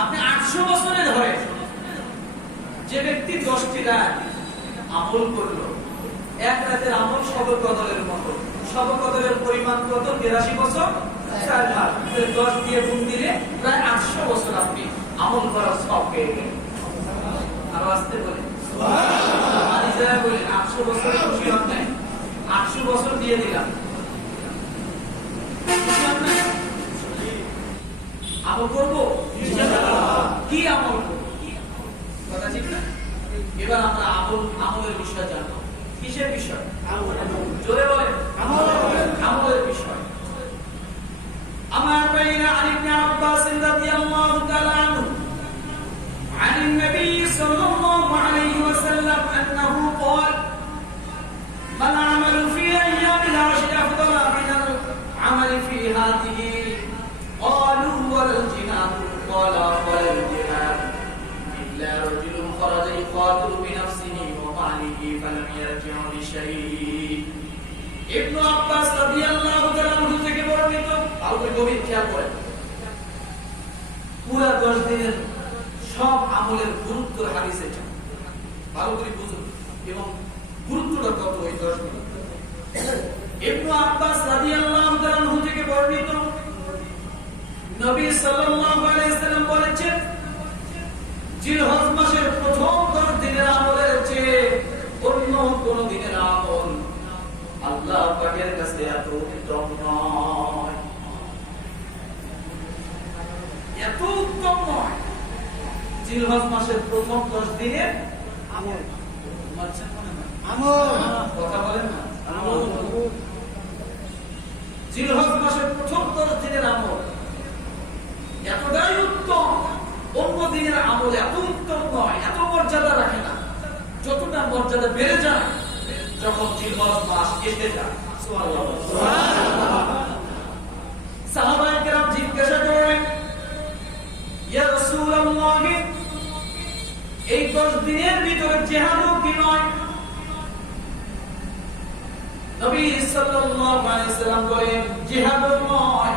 আপনি 800 বছরে ধরে যে ব্যক্তি 10টি রাত আমল করলো, এক রাতের আমল শবে কদরের মতো, শবে কদরের পরিমাণ কত? 83 বছর 4 মাস। 10 দিয়ে গুণ দিলে প্রায় 800 বছর আপনি আমল করার সব পেয়ে গেলেন। আরো আসতে বলে সুবহানাল্লাহ। মানে যারা বলেন 800 বছর খুশি হন নাই, 800 বছর দিয়ে দিলাম, খুশি হন নাই? আমল করবো ইনশাআল্লাহ। কি আমল করবো? কথা ঠিক না? এবার আমরা আমলের বিষয় জানবো। কিসের বিষয়? জোরে বলেন। আমলের বিষয়। আমার ভাইরা, আলী ইবনে আব্বাস রাদিয়াল্লাহু তাআলা আনহু عن النبي صلى الله عليه وسلم أنه قال ما العمل في أيام العشر أفضل من العمل في هذه؟ قالوا ولا الجهاد؟ قال ولا الجهاد إلا رجل خرج يقاتل بنفسه وماله فلم يرجع بشيء। ইবনে আব্বাস রাদিয়াল্লাহু তাআলা আনহু থেকে বর্ণিত। আল্লাহ গভীর খেয়াল করেন, পুরা 10 দিনের সব আমলের গুরুত্ব হাদিসে আছে, ভালো করে বুঝুন এবং গুরুত্বটা কত এই 10 দিন। ইবনে আব্বাস রাদিয়াল্লাহু তাআলা আনহু থেকে বর্ণিত, নবী সাল্লাল্লাহু আলাইহি ওয়াসাল্লাম বলেছেন, জিলহজ মাসের প্রথম 10 দিনের আমলের চেয়ে অন্য কোন দিনের আমল আল্লাহ পাকের কাছে এত উত্তম নয়, এত উত্তম নয়। জিলহজ মাসের প্রথম 10 দিনের আমল, কথা বলেন না, জিলহজ মাসের প্রথম 10 দিনের আমল এতটাই উত্তম, অন্য দিনের আমল এত উত্তম নয়, এত মর্যাদা রাখে না। যতটা মর্যাদা বেড়ে যায় যখন জিলহজ মাস এসে যায়। সুবহানাল্লাহ। সাহাবায়ে কেরাম জিজ্ঞাসা করলেন, ইয়া রাসূলুল্লাহ, এই 10 দিনের ভিতরে জিহাদও কি নয়? নবী সাল্লাল্লাহু আলাইহি সাল্লাম বলেন, জিহাদও নয়।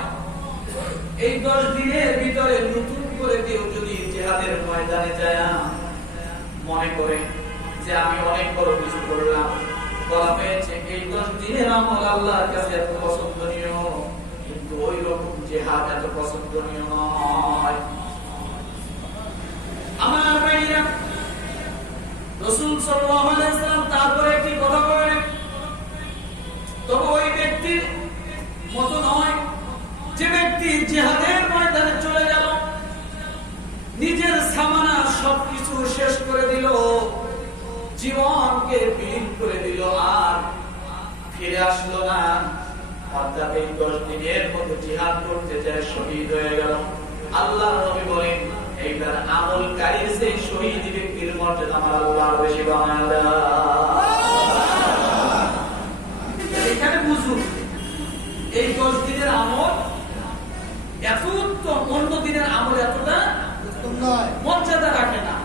এই 10 দিনের ভিতরে নতুন করে কেউ যদি জিহাদের ময়দানে যায় মনে করে যে আমি অনেক বড় কিছু করলাম, বলা হয়েছে এই 10 দিনের আমল আল্লাহর কাছে এত পছন্দনীয়, কিন্তু ওই রকম জিহাদ এত পছন্দনীয় নয়। আমার ভাইরা, রাসূল সাল্লাল্লাহু আলাইহি ওয়াসাল্লাম তারপরে একটি কথা বলেন, তবে ওই ব্যক্তির মত নয় যে ব্যক্তি জিহাদের ময়দানে চলে গেল, নিজের সামানা সবকিছু শেষ করে দিল, জীবনকে বিলীন করে দিল, আর ফিরে আসলো না, অর্থাৎ এই 10 দিনের মতো জিহাদ করতে যায় শহীদ হয়ে গেল। আল্লাহর নবী বলেন, এইবার আমলকারীর সেই শহীদ ব্যক্তির মর্যাদা আমার আল্লাহ বেশি বানায় দেন। এখানে বুঝুন, এই 10 দিনের আমল এত উত্তম, অন্য দিনের আমল এতটা উত্তম নয়, মর্যাদা রাখে না।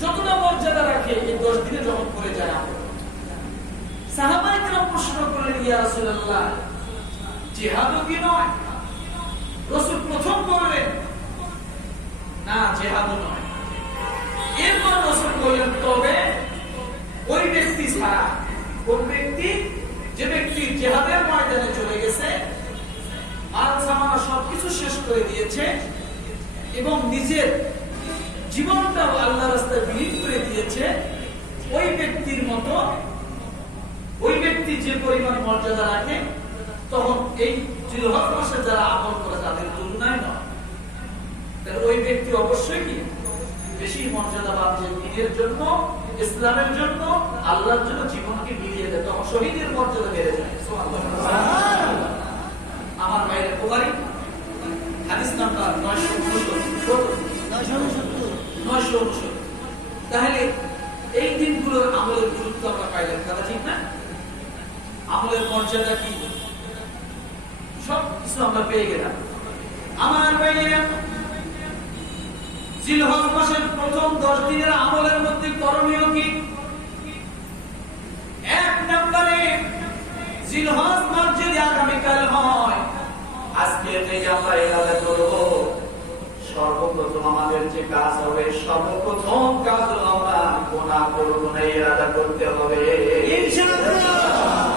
যতটা মর্যাদা রাখে এই 10 দিনে যখন করে যায় আমল। সাহাবায়ে কেরাম প্রশ্ন করলেন, ইয়া রাসূলুল্লাহ, জিহাদও কি নয়? রাসূল প্রথম বললেন, না জিহাদও নয়। এরপর রাসূল বললেন, তবে ওই ব্যক্তি ছাড়া, কোন ব্যক্তি? যে ব্যক্তি জিহাদের ময়দানে চলে গেছে, মাল সামানা সবকিছু শেষ করে দিয়েছে এবং নিজের জীবনটাও আল্লাহর রাস্তায় বিলীন করে দিয়েছে, ওই ব্যক্তির মতো ওই ব্যক্তি যে পরিমাণ মর্যাদা রাখে, তখন এই জিলহজ মাসে যারা আমল করে তাদের তুলনায় নয়। ওই ব্যক্তি অবশ্যই কি বেশি মর্যাদাবান, যে দিনের জন্য, ইসলামের জন্য, আল্লাহর জন্য জীবনকে বিলিয়ে দেয়, তখন শহীদের মর্যাদা বেড়ে যায়। সুবহানাল্লাহ। আমার ভাইরা, বুখারী হাদিস নাম্বার 969। তাহলে এই দিনগুলোর আমলের গুরুত্ব আমরা পাইলাম, কথা ঠিক না? আমলের মর্যাদা কি সব কিছু আমরা পেয়ে গেলাম। আমার ভাইরা, জিলহজ মাসের প্রথম 10 দিনের আমলের মধ্যে করণীয় কি? 1 নম্বরে, জিলহজ মাস যদি আগামীকাল হয়, আজকে থেকে আমরা ইরাদা করব সর্বপ্রথম আমাদের যে কাজ হবে, সর্বপ্রথম কাজ হলো আমরা গুনাহ করব না, ইরাদা করতে হবে ইনশাআল্লাহ।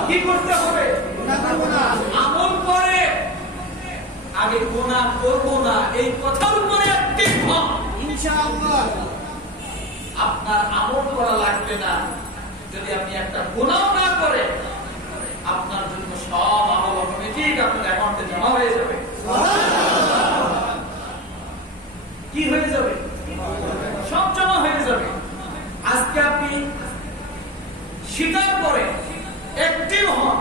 কি করতে হবে? আমল করে আগে গুনাহ করব না, এই কথার উপরে অ্যাক্টিভ হন ইনশাআল্লাহ। আপনার আমল করা লাগবে না, যদি আপনি একটা গুনাহ না করে আপনার জন্য সব আমল অটোমেটিক আপনার অ্যাকাউন্টে জমা হয়ে যাবে। কি হয়ে যাবে? সব জমা হয়ে যাবে। আজকে আপনি স্বীকার করে অ্যাক্টিভ হন,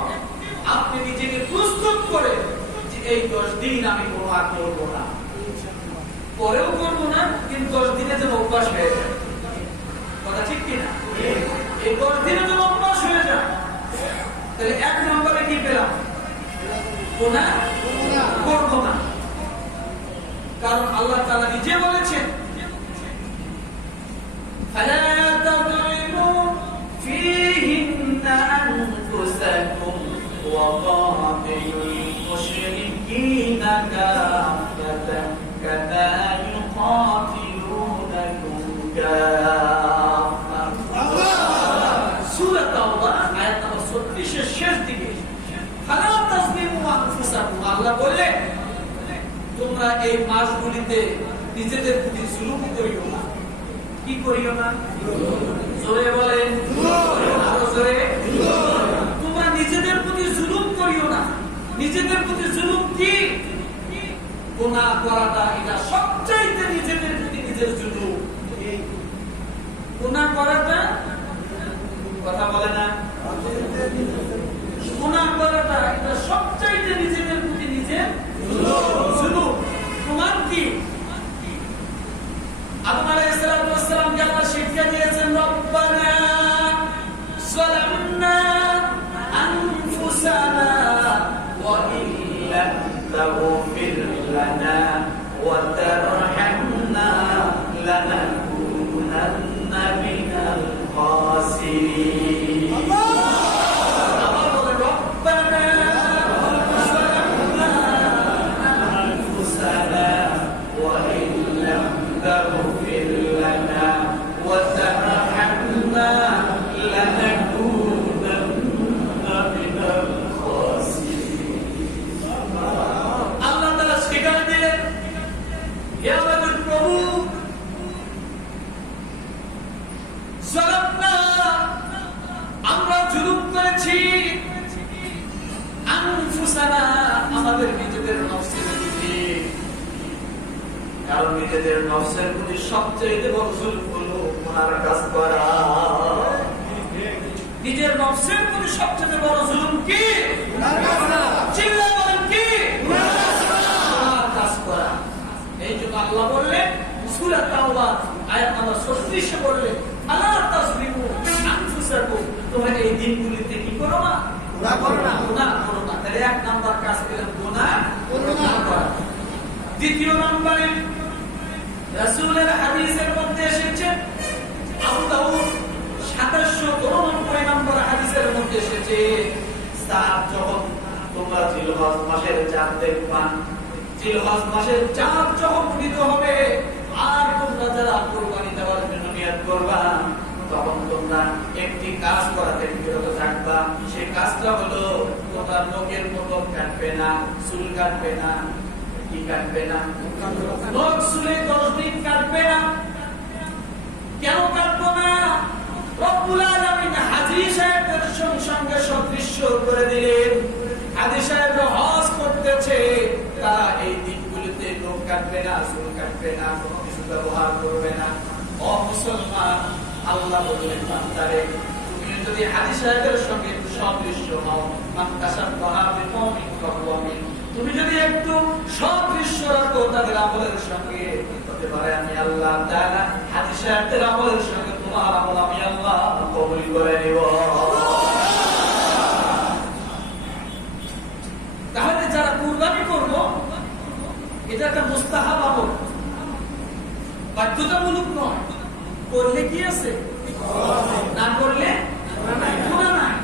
আপনি নিজেকে প্রস্তুত করে যে এই 10 দিন আমি গুনাহ করব না, পরেও করব না, কিন্তু 10 দিনে যেন অভ্যাস হয়ে যায়। কথা ঠিক কিনা? এই 10 দিনে যেন অভ্যাস হয়ে যায়। তাহলে 1 নম্বরে কি পেলাম? গুনাহ করব না। কারণ আল্লাহ তাআলা নিজে বলেছেন, ফালা তাযলিমু ফীহিন্না আনফুসাকুম ওয়া কাতিলুল মুশরিকিনা কাফাতান কামা ইউকাতিলুনাকুম কাফা। সূরা তাওবা আয়াত নম্বর 36 এর শেষ দিকে ফালা তাযলিমু আনফুসাকুম, আল্লাহ বলে তোমরা এই মাসগুলিতে নিজেদের প্রতি জুলুম করিও না। কি করিও না? জোরে বলেন, আরো জোরে। তোমরা নিজেদের প্রতি জুলুম করিও না। নিজেদের প্রতি জুলুম কি? গুনাহ করাটা, এটা সবচাইতে নিজেদের প্রতি নিজের জুলুম। গুনাহ করাটা, কথা বলে না, গুনাহ করাটা এটা সবচাইতে নিজেদের প্রতি নিজের জুলুম। প্রমাণ কি? আদম আলাইহিস সালামকে আল্লাহ শিক্ষা দিয়েছেন, রব্বানা যালামনা আনফুসানা ওয়া ইল্লাম তাগফির লানা ওয়া তারহামনা লানাকুনান্না মিনাল খাসিরিন। আল্লাহ বলেন, রব্বানা تغفر لنا وترحمنا لنكونن من الخاسرين। আল্লাহ তাআলা স্বীকার দিলেন, হে আমাদের প্রভু, যালামনা, আমরা জুলুম করেছি, আনফুসানা, আমাদের নিজেদের নফসের প্রতি। কারণ নিজেদের নফসের প্রতি সবচেয়ে বড় জুলুম হলো গুনার কাজ করা। নিজের নফসের প্রতি সবচেয়ে বড় জুলুম কি? গুনার কাজ করা। চিল্লায়ে বলেন কি? গুনার কাজ করা। এই জন্য আল্লাহ বললেন সূরা তাওবা আয়াত নম্বর 36 এ বললেন, আলা তাযলিমু আনফুসাকুম, তোমরা এই দিনগুলিতে কি করো না? গুনাহ করো না। গুনাহ করো না। তাহলে 1 নাম্বার কাজ পেলাম, গুনাহ করো না। দ্বিতীয় নম্বরে রাসূলের হাদিসের মধ্যে এসেছে, আবু দাউদ 2799 নম্বর হাদিসের মধ্যে এসেছে, সাত যখন তোমরা জিলহজ মাসের চাঁদ দেখবা, জিলহজ মাসের চাঁদ যখন উদিত হবে আর তোমরা যারা কুরবানি দেওয়ার জন্য নিয়ত করবা, তখন তোমরা একটি কাজ করা থেকে বিরত থাকবা। সেই কাজটা হলো তোমরা নখের মতো কাটবে না, চুল কাটবে না। কি কাটবে না? নখ চুলে 10 দিন কাটবে না। কেন কাটবো না? রব্বুল আলামিন হাজী সাহেবদের সঙ্গে সদৃশ্য করে দিলেন। হাজী সাহেবরা হজ করতেছে, তারা এই দিনগুলিতে নখ কাটবে না, চুল কাটবে না, কোনো কিছু ব্যবহার করবে না। ও মুসলমান, আল্লাহ বললেন বান্দারে, তুমি যদি হাজী সাহেবের সঙ্গে সদৃশ্য হও, মান তাশাব্বাহা বিকওমিন ফাহুয়া মিনহুম, তুমি যদি একটু সদৃশ্য রাখো তাদের আমলের সঙ্গে, হতে পারে আমি আল্লাহ তাআলা হাজী সাহেবদের আমলের সঙ্গে তোমার আমল আমি আল্লাহ কবুল করে নিব। তাহলে যারা কুরবানি করব, এটা একটা মুস্তাহাব আমল, বাধ্যতামূলক নয়। করলে কি আছে? না করলে গুনাহ নাই।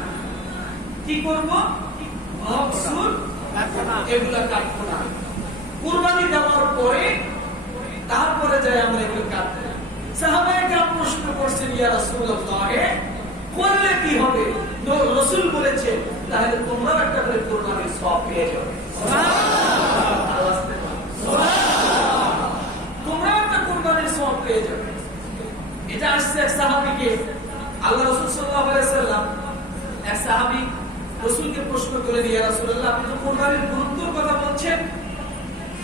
কি করব? এগুলা কাটবো না। কুরবানি দেওয়ার পরে যায় আমরা এগুলো কাটতে না। সাহাবায়ে কেরাম প্রশ্ন করছেন, ইয়া রাসূলুল্লাহ, করলে কি হবে? রাসূল বলেছেন, তাহলে তোমরাও একটা করে কুরবানির সওয়াব পেয়ে যাবে। সুবহানাল্লাহ, সুবহানাল্লাহ, তোমরাও একটা কুরবানির সওয়াব পেয়ে যাবে। এটা আসছে এক সাহাবীকে, আল্লাহ রাসূল সাল্লাল্লাহু আলাইহি ওয়াসাল্লাম এক সাহাবী রাসূলকে প্রশ্ন করে, ইয়া রাসূলুল্লাহ, আপনি তো কুরবানির গুরুত্বের কথা বলছেন,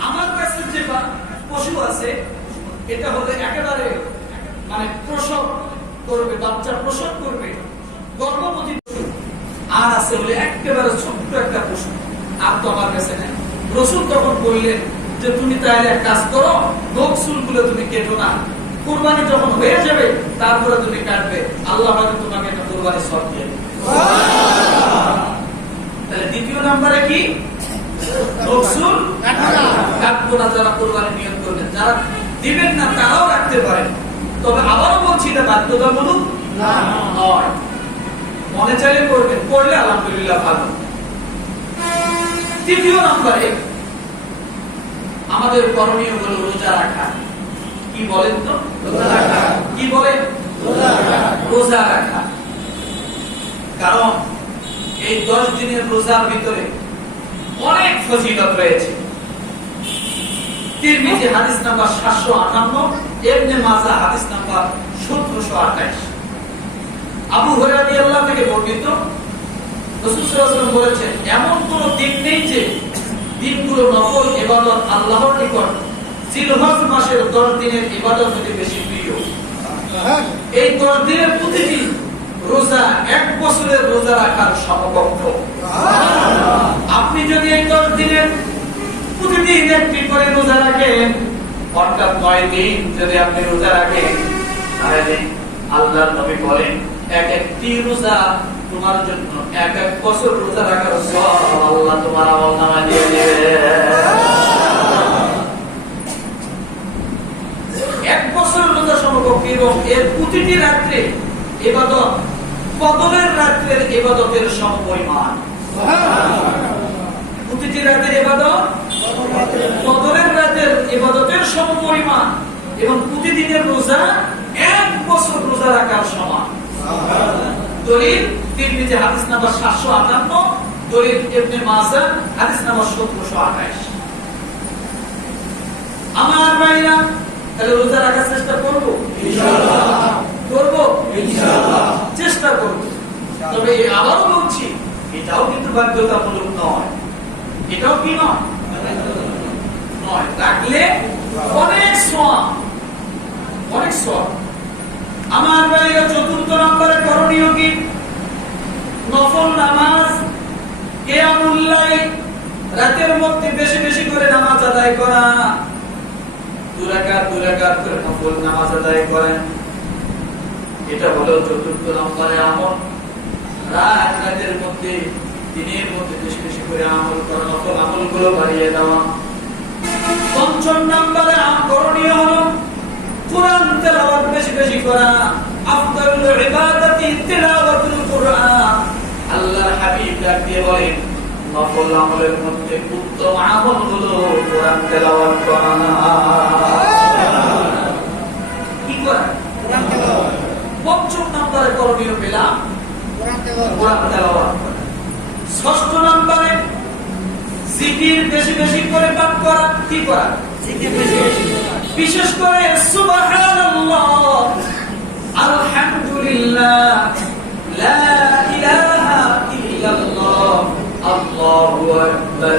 আমার কাছে যে পশু আছে এটা হলে একেবারে মানে প্রসব করবে, বাচ্চা প্রসব করবে, গর্ভবতী পশু, আর আছে হলে একেবারে ছোট্ট একটা পশু, আর তো আমার কাছে নেই। রাসূল তখন বললেন যে তুমি তাহলে এক কাজ করো, নখ চুলগুলো তুমি কেটো না, কুরবানি যখন হয়ে যাবে তারপরে তুমি কাটবে, আল্লাহ হয়তো তোমাকে একটা কুরবানি সওয়াব দিয়ে দেবে। তাহলে দ্বিতীয় নম্বরে কি? নখ চুল কাটবো না যারা কুরবানি নিয়ত করবেন, যারা দিবেন না তারাও রাখতে পারেন, তবে আবারও বলছি এটা বাধ্যতামূলক নয়, মনে চাইলে করবেন, করলে আলহামদুলিল্লাহ ভালো। তৃতীয় নম্বরে আমাদের করণীয় হলো রোজা রাখা। কি বলেন তো? রোজা রাখা। কি বলেন? রোজা রাখা। কারণ এই 10 দিনের রোজার ভিতরে অনেক ফজিলত রয়েছে। তিরমিজি হাদিস নাম্বার 758, ইবনে মাজাহ হাদিস নাম্বার 1728। আবু হুরায়রা রাদিয়াল্লাহু থেকে বর্ণিত, রাসূল সাল্লাল্লাহু আলাইহি ওয়াসাল্লাম বলেছেন, এমন কোন দিন নেই যে দিনগুলো নফল ইবাদত আল্লাহর নিকট জিলহজ মাসের 10 দিনের ইবাদত থেকে বেশি প্রিয়। এই 10 দিনের প্রতিদিন রোজা 1 বছরের রোজা রাখার সমকক্ষ। আপনি যদি এই 10 দিনের প্রতিদিন একটি করে রোজা রাখেন, অর্থাৎ 9 দিন যদি আপনি রোজা রাখেন, তাহলে আল্লাহর নবী বলেন একটি রোজা তোমার জন্য 1 বছর রোজা রাখার সওয়াব আল্লাহ তোমার আমলনামায় দিয়ে দেবে। 1 বছর রোজা সমকক্ষ, এবং এর প্রতিটি রাত্রে ইবাদত কদরের রাতের ইবাদতের সমপরিমাণ। প্রতিটি রাতের ইবাদত কদরের রাতের ইবাদতের সমপরিমাণ, এবং প্রতিদিনের রোজা 1 বছর রোজা রাখার সমান। দলিল তিরমিজি হাদিস নাম্বার 758, দলিল ইবনে মাজাহ হাদিস নাম্বার 1728। আমার ভাইরা, তাহলে রোজা রাখার চেষ্টা করব ইনশাআল্লাহ, করব ইনশাআল্লাহ, চেষ্টা করব। তবে আবারও বলছি, এটাও কিন্তু বাধ্যতামূলক নয়। এটাও কি নয়? নয়, রাখলে অনেক সওয়াব, অনেক সওয়াব। আমার ভাইরা, চতুর্থ নম্বরে করণীয় কি? নফল নামাজ, কিয়ামুল লাইল, রাতের মধ্যে বেশি বেশি করে নামাজ আদায় করা, 2 রাকাত করে নফল নামাজ আদায় করেন। এটা হলো চতুর্থ নম্বরে আমল। রাতের মধ্যে, দিনের মধ্যে বেশি বেশি করে আমল করা, নফল আমলগুলো বাড়িয়ে দেওয়া। পঞ্চম নম্বরে করণীয় হলো কুরআন তেলাওয়াত বেশি বেশি করা। আফদালুল ইবাদাতি তিলাওয়াতুল কুরআন। আল্লাহর হাবিব ডাক দিয়ে বলেন, নফল আমলের মধ্যে উত্তম আমল হলো কুরআন তেলাওয়াত করা। কি করা? কুরআন তেলাওয়াত। পঞ্চম নম্বরে করণীয় পেলাম কুরআন তেলাওয়াত করা। ষষ্ঠ নম্বরে জিকির বেশি বেশি করে পাঠ করা। কি করা? জিকির বেশি বেশি করা। বিশেষ করে সুবহানাল্লাহ, আলহামদুলিল্লাহ, লা ইলাহা ইল্লাল্লাহ, আল্লাহু আকবার,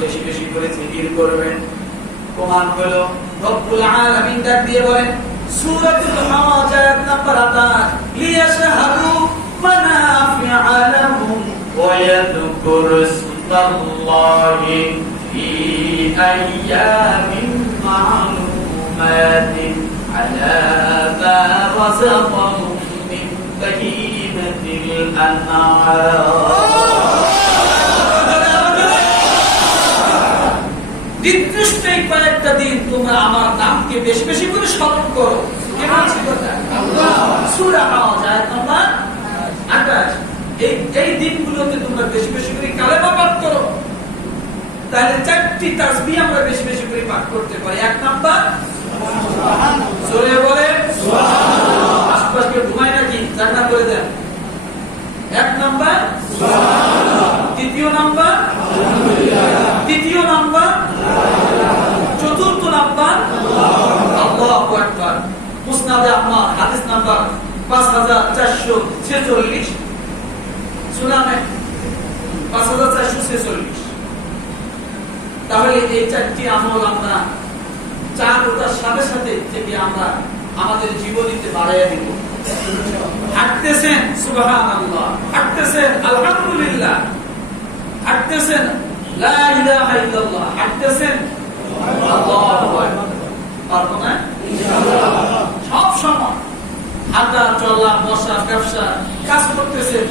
বেশি বেশি করে জিকির করবেন। প্রমাণ হলো রব্বুল আলামিন ডাক দিয়ে বলেন সূরাতুল হাজ আয়াত নাম্বার 28, লিয়াশহাদু মানাফিআ লাহুম ওয়া ইয়াযকুরু ইসমাল্লাহি ফি আইয়ামিন মা'লুমাতিন আলা মা রাযাকাহুম মিন বাহিমাতিল আন'আম। নির্দিষ্ট কয়েকটা দিন তোমরা আমার নামকে বেশি বেশি করে স্মরণ করো। সূরা হাজ আয়াত নাম্বার 28। এই দিনগুলোতে তোমরা বেশি বেশি করে কালেমা পাঠ করো। তাহলে 4টি তাসবিহ আমরা বেশি বেশি করে পাঠ করতে পারি। 1 নাম্বার মুসনাদে আহমদ হাদিস নাম্বার 5446, সুনানে 5446। তাহলে এই চারটি আমল আমরা চার ওটার সাথে সাথে থেকে আমরা আমাদের জীবনীতে বাড়াইয়া দিব। হাঁটতেছেন সুবহানাল্লাহ, হাঁটতেছেন আলহামদুলিল্লাহ, হাঁটতেছেন লা ইলাহা ইল্লাল্লাহ, হাঁটতেছেন আল্লাহু আকবার। পারবো না ইনশাআল্লাহ। সব সময় হাঁটা চলা বসা ব্যবসা কাজ করতেছেন,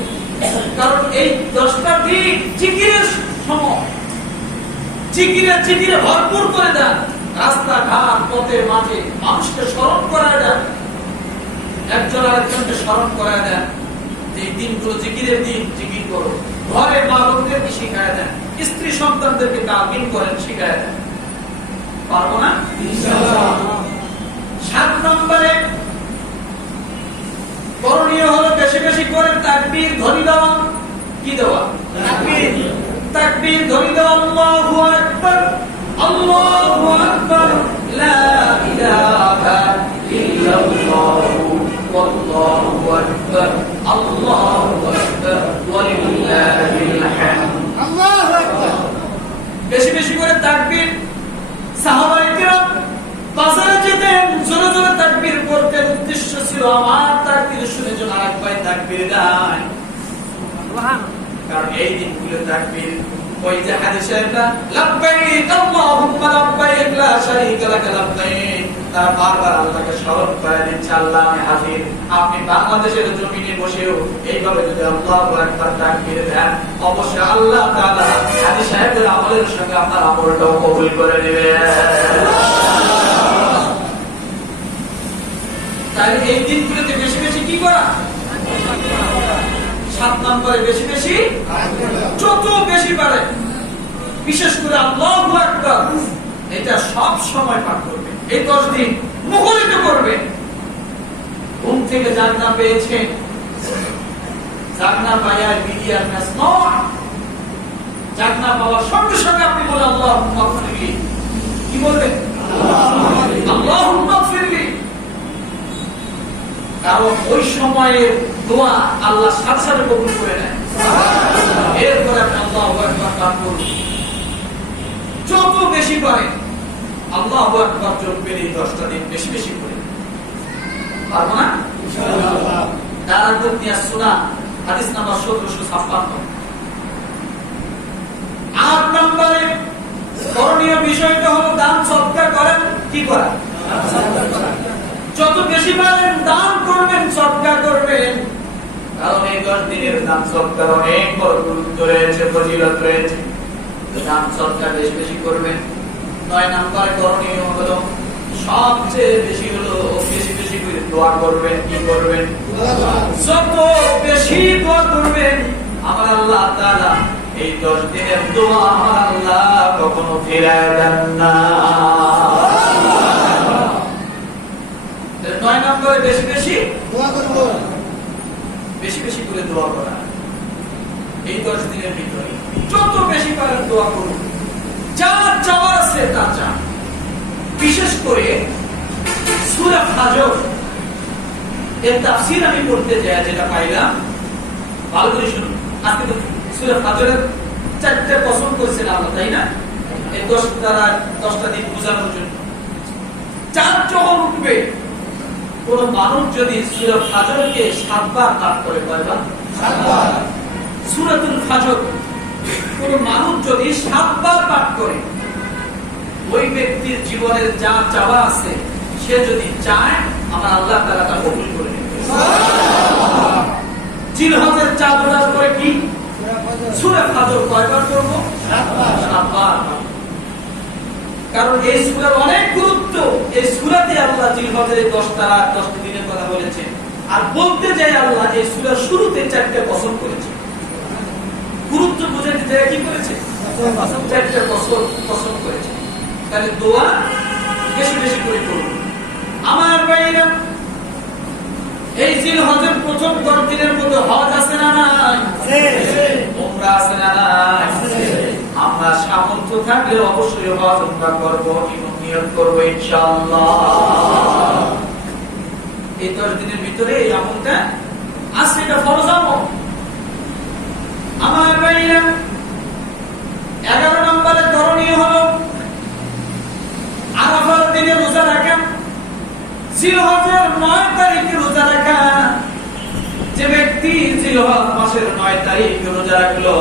কারণ এই 10টা দিন জিকিরের সময়। জিকিরে ভরপুর করে দেন, রাস্তাঘাট পথে মাঠে মানুষকে স্মরণ করায় দেন, একজন আরেকজনকে স্মরণ করায় দেন। এই দিনগুলো জিকিরের দিন, জিকির করো। ঘরে মা লোকদেরকে শিখায় দেন, স্ত্রী সন্তানদেরকে তালিম করেন, শিখায় দেন। পারবো না ইনশাআল্লাহ। 7 নম্বরে করণীয় হলো বেশি বেশি করে তাকবীর ধ্বনি দেওয়া। কি দেওয়া? তাকবীর। তাকবীর ধ্বনি দেওয়া। আল্লাহু আকবার, আল্লাহু আকবার, লা ইলাহা ইল্লাল্লাহ, ওয়াল্লাহু আকবার, আল্লাহু আকবার, ওয়ালিল্লাহিল হামদ। আল্লাহু আকবার। বেশি বেশি করে তাকবীর। সাহাবায়ে কিরাম বাজারে যেতেন, জোরে জোরে তাকবীর করতেন। উদ্দেশ্য ছিল আমার তাকবীর শুনে যেন আরেক ভাই তাকবীর দেয়। কারণ এই দিনগুলো তাকবীর, ওই যে হাদিসে এটা লাব্বাইক আল্লাহুম্মা লাব্বাইক লা শারীকা লাক লাব্বাইক, তার বারবার আল্লাহকে স্মরণ করে দিচ্ছে, আল্লাহ আমি হাজির। আপনি বাংলাদেশের জমিনে বসেও এইভাবে যদি আল্লাহু আকবার তাকবীর দেন, অবশ্যই আল্লাহ তাআলা হাজী সাহেবের আমলের সঙ্গে আপনার আমলটাও কবুল করে নেবেন। তাই এই দিনগুলোতে বেশি বেশি কি করা? 7 নম্বরে বেশি বেশি, যত বেশি পারে বিশেষ করে আল্লাহু আকবার এটা সব সময় পাঠ করবে। এই 10 দিন মুখরিত করবে। ঘুম থেকে জাগনা পেয়েছেন, জাগনা পায়া বিডিআর ম্যাচ নয়, জাগনা পাওয়ার সঙ্গে সঙ্গে আপনি বলে আল্লাহুম্মা গফিরলি। কি বলবেন? আল্লাহুম্মা গফিরলি। কারণ ওই সময়ের দোয়া আল্লাহ সাথে সাথে কবুল করে নেয়। এরপরে আপনি আল্লাহু আকবার পাঠ করুন। যত বেশি পারেন আল্লাহু আকবার জপবেন এই 10টা দিন বেশি বেশি করে। পারবো না ইনশাআল্লাহ। দারাকুতনি as-সুনান হাদিস নাম্বার 1756। 8 নম্বরে করণীয় বিষয়টা হলো দান সদকা করেন। কি করা? যত বেশি পারেন দান করবেন, সদকা করবেন। কারণ এই 10 দিনের দান সদকার অনেক বড় গুরুত্ব রয়েছে, ফজিলত রয়েছে। দান সদকা বেশি বেশি করবেন। 9 নম্বরে করণীয় হলো সবচেয়ে বেশি হলো বেশি বেশি করে দোয়া করবেন। কি করবেন? যত বেশি দোয়া করবেন আমার আল্লাহ তাআলা এই 10 দিনের দোয়া আমার আল্লাহ কখনো ফিরায় দেন না। 9 নম্বরে বেশি বেশি দোয়া করব, বেশি বেশি করে দোয়া করা। এই 10 দিনের ভিতরে যত বেশি পারেন দোয়া করুন। যা চাওয়ার আছে তা চান। বিশেষ করে সূরা ফাজর এর তাফসীর আমি পড়তে যাই, যেটা পাইলাম ভালো করে শুনুন। আজকে তো সূরা ফাজরের 4টা পছন্দ করেছেন আল্লাহ, তাই না? এই 10টা দিন বোঝানোর জন্য 4 যখন উঠবে, কোন মানুষ যদি সূরা ফাজরকে 7 বার পাঠ করে, কয়বার? 7 বার। সূরাতুল ফাজর কোন মানুষ যদি 7 বার পাঠ করে, ওই ব্যক্তির জীবনের যা চাওয়া আছে সে যদি চায় আমার আল্লাহ তাআলা তা কবুল করে নেবেন। সুবহানাল্লাহ। জিলহজের চাঁদ ওঠার পরে কি সূরা ফাজর কয়বার করব? 7 বার। 7 বার। কারণ এই সূরার অনেক গুরুত্ব। এই সূরাতে আল্লাহ জিলহজের 10টা দিনের কথা বলেছেন। আর বলতে যাই আল্লাহ এই সূরার শুরুতে 4টা কসম করেছে। গুরুত্ব বোঝাতে যায় কি করেছে? 4টা কসম করেছে। তাহলে দোয়া বেশি বেশি করে করুন। আমার ভাইরা, এই জিলহজের প্রথম 10 দিনের মধ্যে হজ আছে না নাই? উমরা আছে না নাই? আমরা সামর্থ্য থাকলে অবশ্যই হজ উমরা করব, নিয়ত করব ইনশাআল্লাহ। এই 10 দিনের ভিতরে এই আমলটা আছে, এটা ফরজ আমল। আমার ভাইরা 11 নম্বরে করণীয় হলো আরাফার দিনে রোজা রাখা, জিলহজের 9 তারিখে রোজা রাখা। যে ব্যক্তি জিলহজ মাসের 9 তারিখে রোজা রাখলো,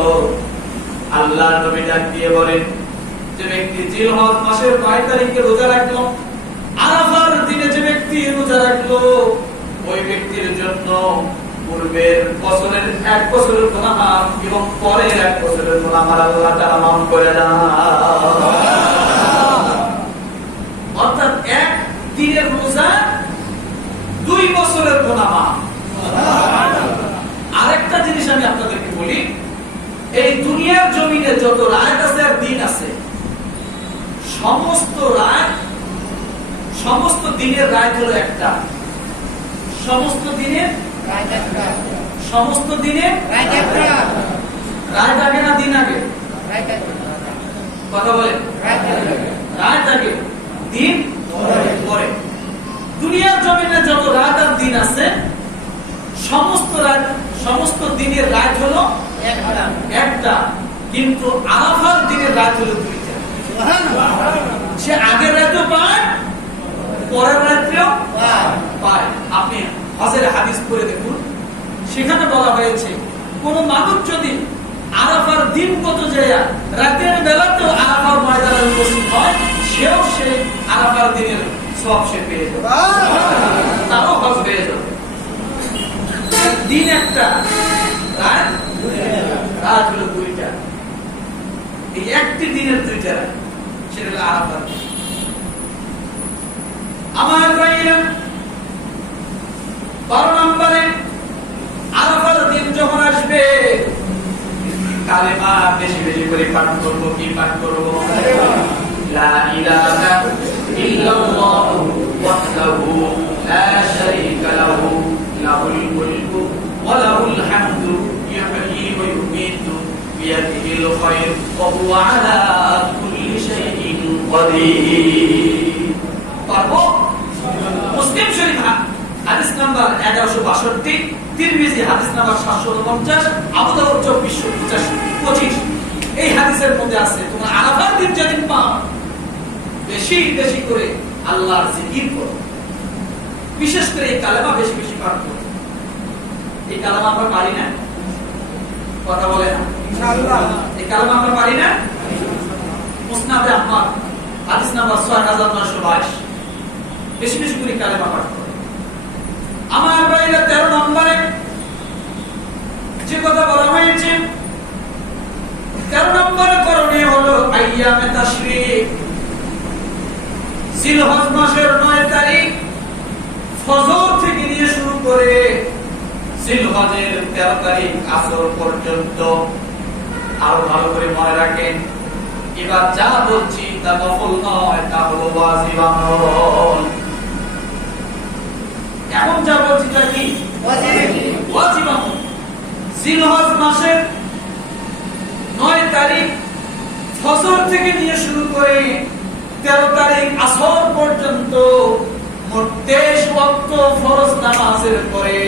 আল্লাহর নবী ডাক দিয়ে বলেন, যে ব্যক্তি জিলহজ মাসের 9 তারিখে রোজা রাখলো, আরাফার দিনে যে ব্যক্তি রোজা রাখলো, ওই ব্যক্তির জন্য পূর্বের বছরের 1 বছরের গুনাহ মাফ এবং পরের 1 বছরের গুনাহ আল্লাহ তাআলা মাফ করে দেন। অর্থাৎ এক দিনের রোজা 2 বছরের গুনাহ মাফ। আরেকটা জিনিস আমি আপনাদেরকে বলি, এই দুনিয়ার জমিনে যত রাত আছে আর দিন আছে, সমস্ত দিনের রাত হলো একটা। সমস্ত দিনের রাত আগে না দিন আগে? কথা বলেন, রাত আগে দিন পরে। দুনিয়ার জমিনে যত রাত আর দিন আছে, সমস্ত দিনের রাত হলো একটা, কিন্তু আরাফার দিনের রাত হলো 2টা। সে আগের রাতেও পায়, পরের রাত্রেও পায়। আপনি হজের হাদিস পড়ে দেখুন, সেখানে বলা হয়েছে কোন মানুষ যদি আরাফার দিন কত যায় রাতের বেলাতেও আরাফার ময়দানে উপস্থিত হয়, সেও সে আরাফার দিনের সওয়াব সে পেয়ে যাবে, তারও হজ পেয়ে যাবে। দিন একটা, রাত হলো 2টা। এই একটি দিনের 2টা রাত, সেটা হলো আরাফার দিন। আমার ভাইরা 12 নম্বরে আরাফার দিন যখন আসবে, কালেমা বেশি বেশি করে পাঠ করব। কি পাঠ করব? লা ইলাহা ইল্লাল্লাহু ওয়াহদাহু লা শারীকা লাহু লাহুল মুলকু ওয়া লাহুল হামদু ইহয়ী ওয়া ইউমীতু বিয়াদিহিল খায়র ওয়া হুয়া আলা কুল্লি শাইইন কাদির। পারবো? মুসলিম শরীফ হাদিস নাম্বার 1162, তিরমিজি হাদিস নাম্বার 749, আবু দাউদ 2425। এই হাদিসের মধ্যে আছে তোমরা আরাফার দিন যেদিন পাও, বেশি বেশি করে আল্লাহর জিকির করো, বিশেষ করে এই কালেমা বেশি বেশি পাঠ করো। এই কালেমা আমরা পারি না? কথা বলে না ইনশাআল্লাহ। এই কালেমা আমরা পারি না? মুসনাদে আহমদ হাদিস নাম্বার 6922, বেশি বেশি করে কালেমা পাঠ করো। আমার ভাইরা 13 নম্বরে যে কথা বলা হয়েছে, 13 নম্বরে করণীয় হলো আইয়ামে তাশরিক। জিলহজ মাসের 9 তারিখ ফজর থেকে নিয়ে শুরু করে জিলহজের 13 তারিখ আসর পর্যন্ত, আরো ভালো করে মনে রাখেন, এবার যা বলছি তা নফল নয়, তা হলো ওয়াজিব আমল। এখন যা বলছি তা কি? ওয়াজিব আমল। জিলহজ মাসের 9 তারিখ ফজর থেকে নিয়ে শুরু করে 13 তারিখ আসর পর্যন্ত মোট 23 ওয়াক্ত ফরজ নামাজের পরে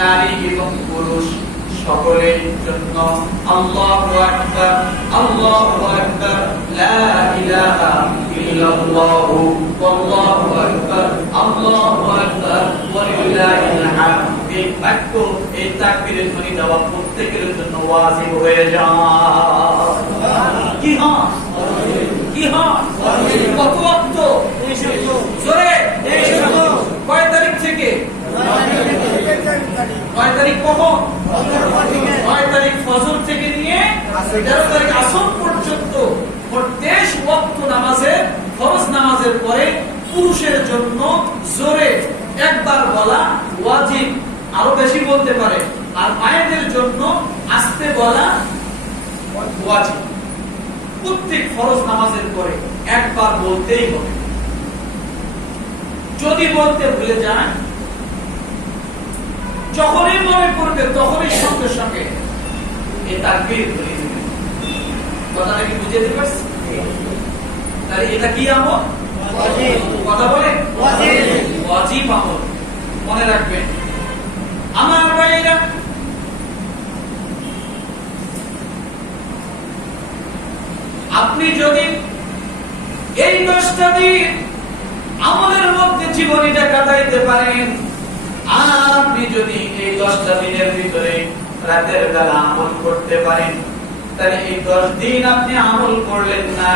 নারী এবং পুরুষ সকলের জন্য আল্লাহু আকবার, আল্লাহু আকবার, লা ইলাহা ইল্লাল্লাহু ওয়াল্লাহু আকবার, আল্লাহু আকবার ওয়া লিল্লাহিল হামদ। এই বাক্য, এই তাকবীরের ধ্বনি দেওয়া প্রত্যেকের জন্য ওয়াজিব হয়ে যায়। কি হয়? কি হয়? কত ওয়াক্ত? জোরে কয় তারিখ থেকে? 9 তারিখ কখন? 9 তারিখ ফজর থেকে নিয়ে 13 তারিখ আসর পর্যন্ত মোট 23 ওয়াক্ত নামাজের, ফরজ নামাজের পরে পুরুষের জন্য জোরে একবার বলা ওয়াজিব, আরো বেশি বলতে পারে, আর মায়েদের জন্য আস্তে বলা ওয়াজিব। প্রত্যেক ফরজ নামাজের পরে একবার বলতেই হবে। যদি বলতে ভুলে যান, যখনই মনে করবে তখনই সঙ্গে সঙ্গে এই তাকবীর বলে দিবেন। কথাটা কি বুঝে দিতে পারছি? তাহলে এটা কি আমল? ওয়াজিব। কথা বলে ওয়াজিব। ওয়াজিব আমল। মনে রাখবেন আমার ভাইরা, আপনি যদি এই 10টা দিন আমলের মধ্যে জীবনীটা কাটাইতে পারেন, আর আপনি যদি এই 10টা দিনের ভিতরে রাতের বেলা আমল করতে পারেন, তাহলে এই 10 দিন আপনি আমল করলেন না,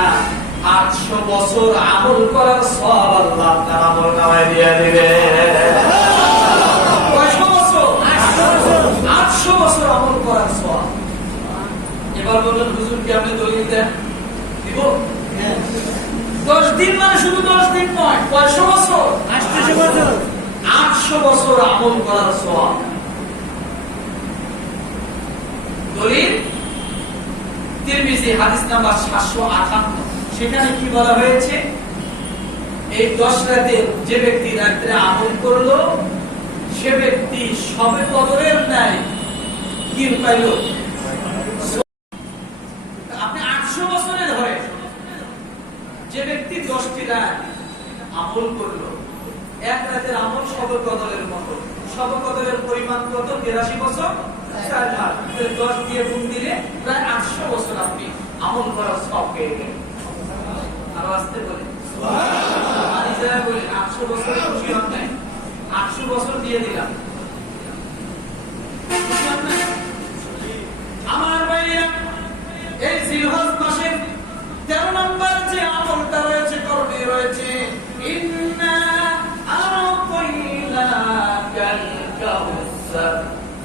800 বছর আমল করার সওয়াব আল্লাহ আপনার আমল নামায় দিয়ে দিবে। 800 বছর আমল করার সওয়াব। এবার বললেন হুজুর কি আপনি দলিল দেন? দিব। 10 দিন মানে শুধু 10 দিন নয়, 500 বছর, 800 বছর আমল করার সওয়াব। দলিল তিরমিজি হাদিস নাম্বার 758, সেখানে কি বলা হয়েছে? এই 10 রাতে যে ব্যক্তি রাতে আমল করলো, সে ব্যক্তি সবে কদরের ন্যায় কি পাইল? আপনি 800 বছরে ধরে যে ব্যক্তি 10টি রাত আমল করলো, এক রাতের আমল সবে কদরের মতো। সবে কদরের পরিমাণ কত? 83 বছর 4 মাস। 10 দিয়ে গুণ দিলে প্রায় 800 বছর আপনি আমল করার সওয়াব পেয়ে গেলেন। আর আসতে বলে সুবহানাল্লাহ, আর যারা বলে 800 বছরে খুশি হন নাই, 800 বছর দিয়ে দিলাম, খুশি হন নাই? আমার ভাইরা, এই জিলহজ মাসে 13 নম্বর যে আমলটা রয়েছে, করণীয় রয়েছে, ইন্না আরাকাল কাউসার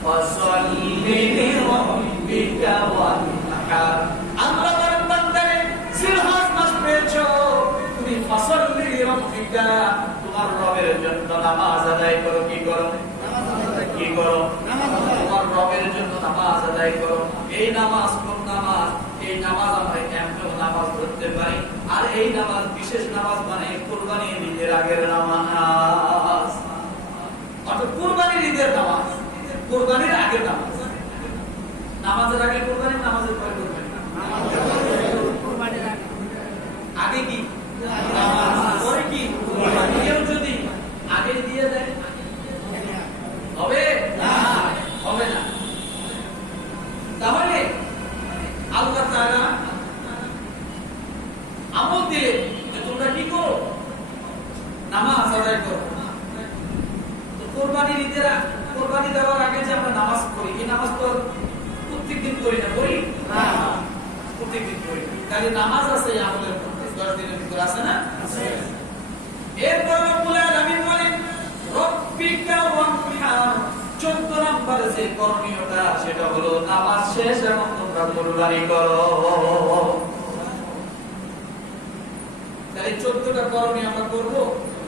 ফাসাল্লি লিরাব্বিকা ওয়ানহার। আমরা বান্দারে জিলহজ মাস পেয়েছো, তুমি ফাসাল্লি লিরাব্বিকা, তোমার রবের জন্য নামাজ আদায় করো। কি করো? কি করো? তোমার রবের জন্য নামাজ আদায় করো। এই নামাজ কোন নামাজ? এই নামাজ আমরা এমন নামাজ পড়তে পারি, আর এই নামাজ বিশেষ নামাজ, মানে কুরবানির ঈদের আগের নামাজ, অর্থাৎ কুরবানির ঈদের নামাজ, কুরবানির আগের নামাজ। নামাজের আগে কুরবানি, নামাজের পরে কুরবানি। আগে কি নামাজ, পরে কি কুরবানি। কেউ যদি আগে দিয়ে দেয় হবে না, হবে না। তাহলে আল্লাহ তাআলা আমল দিলে যে তোমরা কি করো? নামাজ আদায় করো। তো কুরবানির ঈদের, কুরবানি দেওয়ার আগে যে আমরা নামাজ পড়ি, এই নামাজ তো প্রত্যেকদিন করি না, করি না, প্রত্যেকদিন করি। তাহলে নামাজ আছে এই আমলের মধ্যে, 10 দিনের ভিতরে আছে না? আছে। এরপর রব্বুল আলামিন বলেন রব্বিকা ওয়ানহার, 14 নম্বর যে করণীয়টা, সেটা হলো নামাজ শেষ এবং তোমরা কুরবানি করো। তাহলে 14টা করণীয় আমরা করব,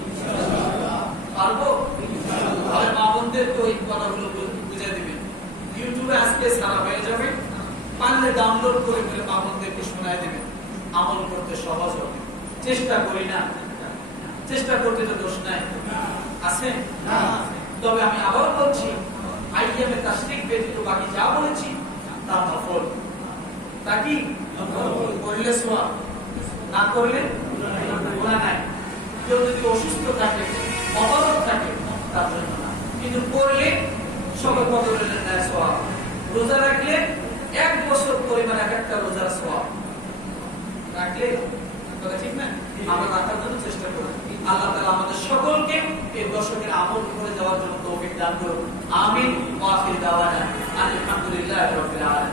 ইনশাআল্লাহ পারবো, ইনশাআল্লাহ। আর মা বোনদের তো এই কথাগুলো বুঝিয়ে দিবেন, ইউটিউবে আজকে সারা হয়ে যাবে, পারলে ডাউনলোড করে ফেলে মা বোনদেরকে শোনায় দিবেন, আমল করতে সহজ হবে। চেষ্টা করি না, চেষ্টা করতে তো দোষ নাই, আছে না? তবে আমি আবার বলছি, আইয়ামে তাশরিক ব্যতীত বাকি যা বলেছি তা নফল। তা কি করলে সওয়াব, না করলে গুনাহ নাই। কেউ যদি অসুস্থ থাকে, অপারগ থাকে, তার জন্য না, কিন্তু করলে সবে কদরের ন্যায় সওয়াব। রোজা রাখলে 1 বছর পরিমাণ এক একটা রোজার সওয়াব রাখলে, কথা ঠিক না? আমরা রাখার জন্য চেষ্টা করি। আল্লাহ তাআলা আমাদের সকলকে এই দশকের আমল করে যাওয়ার জন্য তৌফিক দান করুন। আমিন। ওয়া আখির দাওয়ানা আলহামদুলিল্লাহি রাব্বিল আলামিন।